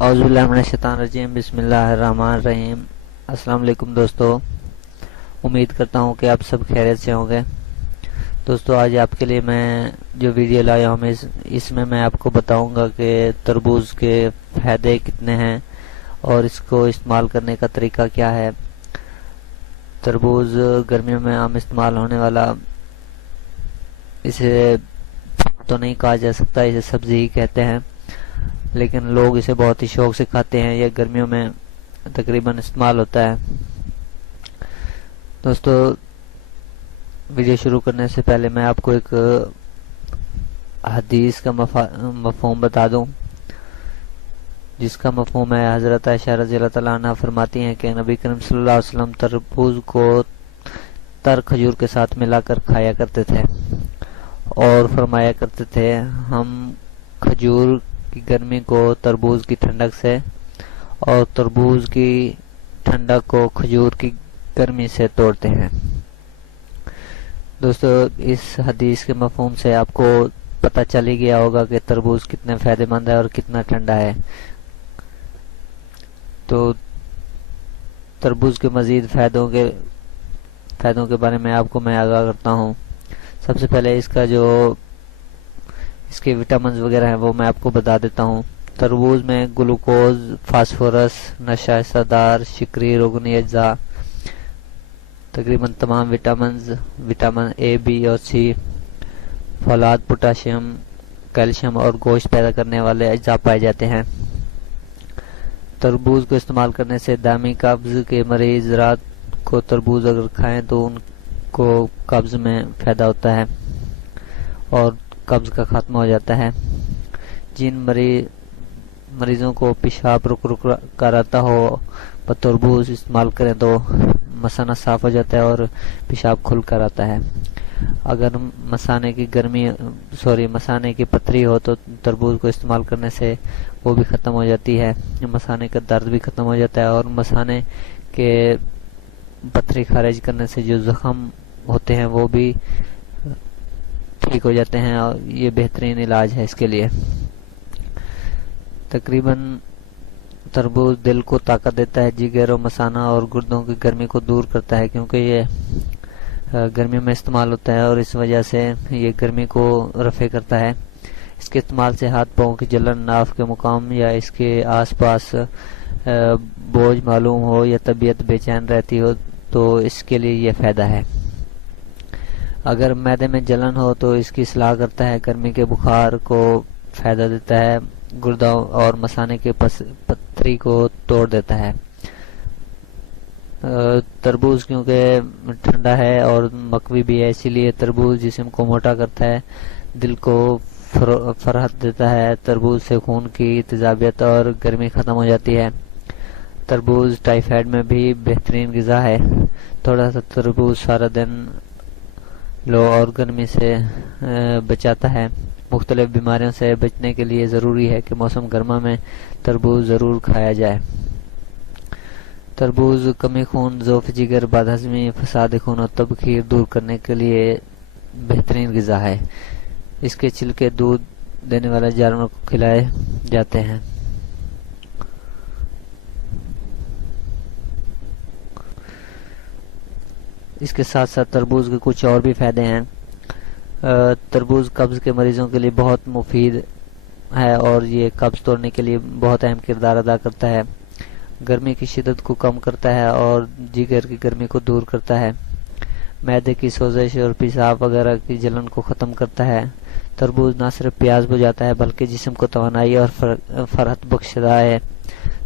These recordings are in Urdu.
اعوذ باللہ من الشیطان الرجیم، بسم اللہ الرحمن الرحیم۔ السلام علیکم دوستو، امید کرتا ہوں کہ آپ سب خیریت سے ہوں گے۔ دوستو، آج آپ کے لیے میں جو ویڈیو لایا ہوں اس میں میں آپ کو بتاؤں گا کہ تربوز کے فائدے کتنے ہیں اور اس کو استعمال کرنے کا طریقہ کیا ہے۔ تربوز گرمیوں میں عام استعمال ہونے والا، اسے تو نہیں کہا جا سکتا، اسے سبزی ہی کہتے ہیں، لیکن لوگ اسے بہت ہی شوق سے کھاتے ہیں۔ یہ گرمیوں میں تقریباً استعمال ہوتا ہے۔ دوستو، ویڈیو شروع کرنے سے پہلے میں آپ کو ایک حدیث کا مفہوم بتا دوں، جس کا مفہوم ہے حضرت عائشہ رضی اللہ تعالیٰ عنہ فرماتی ہیں کہ نبی کریم صلی اللہ علیہ وسلم تربوز کو تر کھجور کے ساتھ ملا کر کھایا کرتے تھے اور فرمایا کرتے تھے، ہم کھجور کی گرمی کو تربوز کی ٹھنڈک سے اور تربوز کی ٹھنڈک کو کھجور کی گرمی سے توڑتے ہیں۔ دوستو، اس حدیث کے مفہوم سے آپ کو پتہ چل ہی گیا ہوگا کہ تربوز کتنے فائدہ مند ہے اور کتنا ٹھنڈا ہے۔ تو تربوز کے مزید فائدوں کے بارے میں آپ کو میں آگاہ کرتا ہوں۔ سب سے پہلے اس کے وٹامنز وغیرہ ہیں وہ میں آپ کو بتا دیتا ہوں۔ تربوز میں گلوکوز، فاسفورس، نشائستہ دار، شکری روغنی اجزاء، تقریباً تمام وٹامن اے، بی اور سی، فولاد، پوٹاشیم، کیلشیم اور گوشت پیدا کرنے والے اجزاء پائے جاتے ہیں۔ تربوز کو استعمال کرنے سے دائمی قبض کے مریض رات کو تربوز اگر کھائیں تو ان کو قبض میں فائدہ ہوتا ہے اور قبض کا خاتمہ ہو جاتا ہے۔ جن مریضوں کو پیشاب رک کر آتا ہو وہ تربوز استعمال کریں تو مثانہ صاف ہو جاتا ہے اور پیشاب کھل کر آتا ہے۔ اگر مثانے کی پتھری ہو تو تربوز کو استعمال کرنے سے وہ بھی ختم ہو جاتی ہے، مثانے کا درد بھی ختم ہو جاتا ہے اور مثانے کے پتھری خارج کرنے سے جو زخم ہوتے ہیں وہ بھی ٹھیک ہو جاتے ہیں، اور یہ بہترین علاج ہے اس کے لیے۔ تقریباً تربوز دل کو طاقت دیتا ہے، جگر و مثانہ اور گردوں کی گرمی کو دور کرتا ہے، کیونکہ یہ گرمی میں استعمال ہوتا ہے اور اس وجہ سے یہ گرمی کو رفع کرتا ہے۔ اس کے استعمال سے ہاتھ پاؤں کی جلن، ناف کے مقام یا اس کے آس پاس بوجھ معلوم ہو یا طبیعت بے چین رہتی ہو تو اس کے لیے یہ فائدہ ہے۔ اگر معدے میں جلن ہو تو اس کی اصلاح کرتا ہے، گرمی کے بخار کو فائدہ دیتا ہے، گردوں اور مثانے کے پتھری کو توڑ دیتا ہے۔ تربوز کیونکہ ٹھنڈا ہے اور مقوی بھی ہے، اسی لیے تربوز جسم کو موٹا کرتا ہے، دل کو فرحت دیتا ہے۔ تربوز سے خون کی تیزابیت اور گرمی ختم ہو جاتی ہے۔ تربوز ٹائیفائڈ میں بھی بہترین غذا ہے۔ تھوڑا سا تربوز سارا دن لو اور گرمی سے بچاتا ہے۔ مختلف بیماریوں سے بچنے کے لیے ضروری ہے کہ موسم گرما میں تربوز ضرور کھایا جائے۔ تربوز کمی خون، ضعف جگر، بد ہضمی، فساد خون اور تبخیر دور کرنے کے لیے بہترین غذا ہے۔ اس کے چھلکے دودھ دینے والے جانوروں کو کھلائے جاتے ہیں۔ اس کے ساتھ ساتھ تربوز کے کچھ اور بھی فائدے ہیں۔ تربوز قبض کے مریضوں کے لیے بہت مفید ہے اور یہ قبض توڑنے کے لیے بہت اہم کردار ادا کرتا ہے۔ گرمی کی شدت کو کم کرتا ہے اور جگر کی گرمی کو دور کرتا ہے۔ معدے کی سوزش اور پیشاب وغیرہ کی جلن کو ختم کرتا ہے۔ تربوز نہ صرف پیاس بجھاتا ہے بلکہ جسم کو توانائی اور فرحت بخشتا ہے۔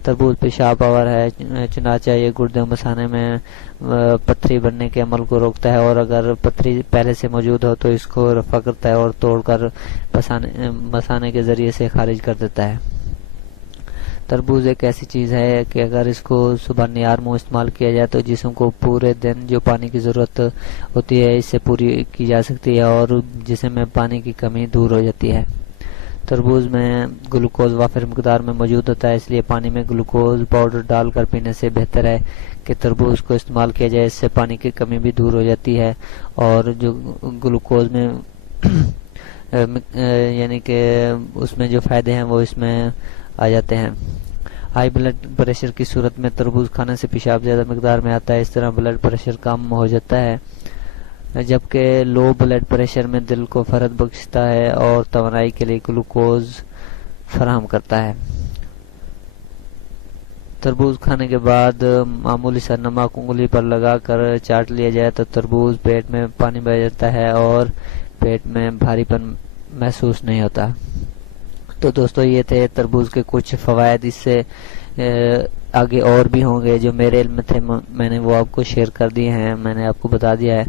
تربوز پیشاب آور ہے، چنانچہ یہ گردے مثانے میں پتھری بننے کے عمل کو روکتا ہے، اور اگر پتھری پہلے سے موجود ہو تو اس کو رفع کرتا ہے اور توڑ کر مثانے کے ذریعے سے خارج کر دیتا ہے۔ تربوز ایک ایسی چیز ہے کہ اگر اس کو صبح نیار منہ استعمال کیا جائے تو جسم کو پورے دن جو پانی کی ضرورت ہوتی ہے اس سے پوری کی جا سکتی ہے اور جسم میں پانی کی کمی دور ہو جاتی ہے۔ تربوز میں گلوکوز وافر مقدار میں موجود ہوتا ہے، اس لیے پانی میں گلوکوز پاؤڈر ڈال کر پینے سے بہتر ہے کہ تربوز کو استعمال کیا جائے، اس سے پانی کی کمی بھی دور ہو جاتی ہے اور جو گلوکوز میں یعنی کہ اس میں جو فائدے ہیں وہ اس میں آ جاتے ہیں۔ ہائی بلڈ پریشر کی صورت میں تربوز کھانے سے پیشاب زیادہ مقدار میں آتا ہے، اس طرح بلڈ پریشر کم ہو جاتا ہے، جبکہ لو بلڈ پریشر میں دل کو فرحت بخشتا ہے اور توانائی کے لیے گلوکوز فراہم کرتا ہے۔ تربوز کھانے کے بعد معمولی سا نمک انگلی پر لگا کر چاٹ لیا جائے تو تربوز پیٹ میں پانی بھر جاتا ہے اور پیٹ میں بھاری پن محسوس نہیں ہوتا۔ تو دوستو یہ تھے تربوز کے کچھ فوائد، اس سے آگے اور بھی ہوں گے جو میرے علم میں تھے، میں نے وہ آپ کو شیئر کر دیے ہیں، میں نے آپ کو بتا دیا ہے۔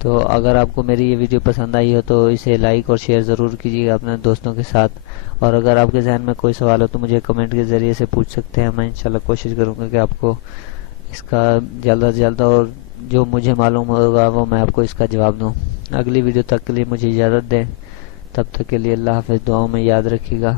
تو اگر آپ کو میری یہ ویڈیو پسند آئی ہو تو اسے لائک اور شیئر ضرور کیجیے گا اپنے دوستوں کے ساتھ، اور اگر آپ کے ذہن میں کوئی سوال ہو تو مجھے کمنٹ کے ذریعے سے پوچھ سکتے ہیں، میں انشاءاللہ کوشش کروں گا کہ آپ کو اس کا جلد از جلد اور جو مجھے معلوم ہوگا وہ میں آپ کو اس کا جواب دوں۔ اگلی ویڈیو تک کے لیے مجھے اجازت دیں، تب تک کے لیے اللہ حافظ، دعاؤں میں یاد رکھیے گا۔